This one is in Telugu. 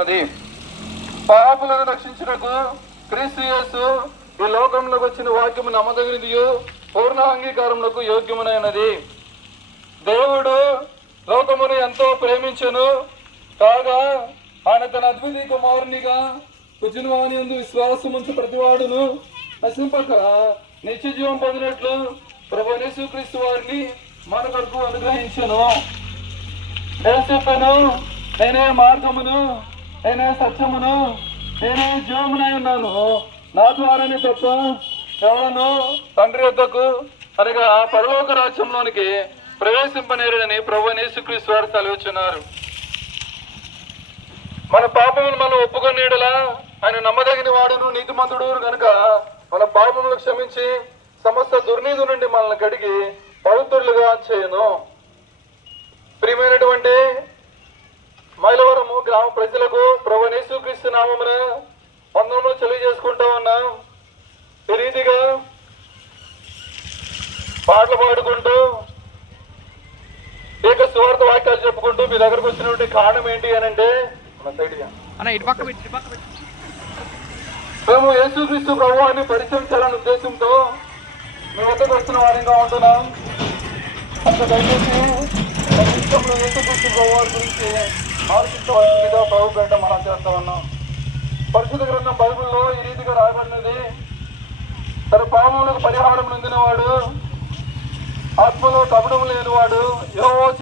అది పాపులను రక్షించుటకు క్రీస్తు యేసు ఈ లోకంలోకి వచ్చిన వాక్యము నమ్మదగినది, పూర్ణ అంగీకారములకు యోగ్యమునైనది. దేవుడు లోకమును ఎంతో ప్రేమించెను కాగా ఆయన తన అద్వితీయ కుమారునిగా పుట్టినవాని యందు విశ్వాసముంచు ప్రతివాడును నశింపక నిత్య జీవం పొందినట్లు ప్రభువైన యేసుక్రీస్తు వారిని మన కొరకు అనుగ్రహించెను. నేను చెప్పాను, నేనే మార్గమును, నేనే సత్యమును, నేనే జీవమునై ఉన్నాను. నా ద్వారానే తప్ప ఎవరను తండ్రి వద్దకు అనగా పరలోక రాజ్యంలోనికి ప్రవేశింపనేరని ప్రభువైన యేసుక్రీస్తు వారు సెలవుచున్నారు. మన పాపమును మనం ఒప్పుకొనేడలా ఆయన నమ్మదగిన వాడును నీతిమంతుడు కనుక మన పాపములను క్షమించి సమస్త దుర్నీతి నుండి మనల్ని కడిగి పవిత్రులుగా చేయను. ప్రియమైనటువంటి మైలవరము గ్రామ ప్రజలకు ప్రభువైన యేసుక్రీస్తు నామమున వందనములు తెలియజేసుకుంటా ఉన్నాం. ఈ రీతిగా పాటలు పాడుకుంటూ ఏక సువార్త వాక్యాలు చెప్పుకుంటూ మీ దగ్గరకు వచ్చినటువంటి కారణం ఏంటి అని అంటే మేము యేసుక్రీస్తు ప్రభువాన్ని పరిచయం చేయాలనే ఉద్దేశంతో మీ వద్దకు వస్తున్న వారిగా ఉంటున్నాం. అంత దయచేసి యేసుక్రీస్తు ప్రభువారి గురించి ఆలోచించవలసిందిగా ప్రభు పేట మనం చేస్తా ఉన్నాం. పరిశుద్ధ గ్రంథం బైబిల్లో ఈ రీతిగా రాయబడినది, తన పాపములకు పరిహారం నొందినవాడు, ఆత్మలో కపటం లేనివాడు, యెహోవా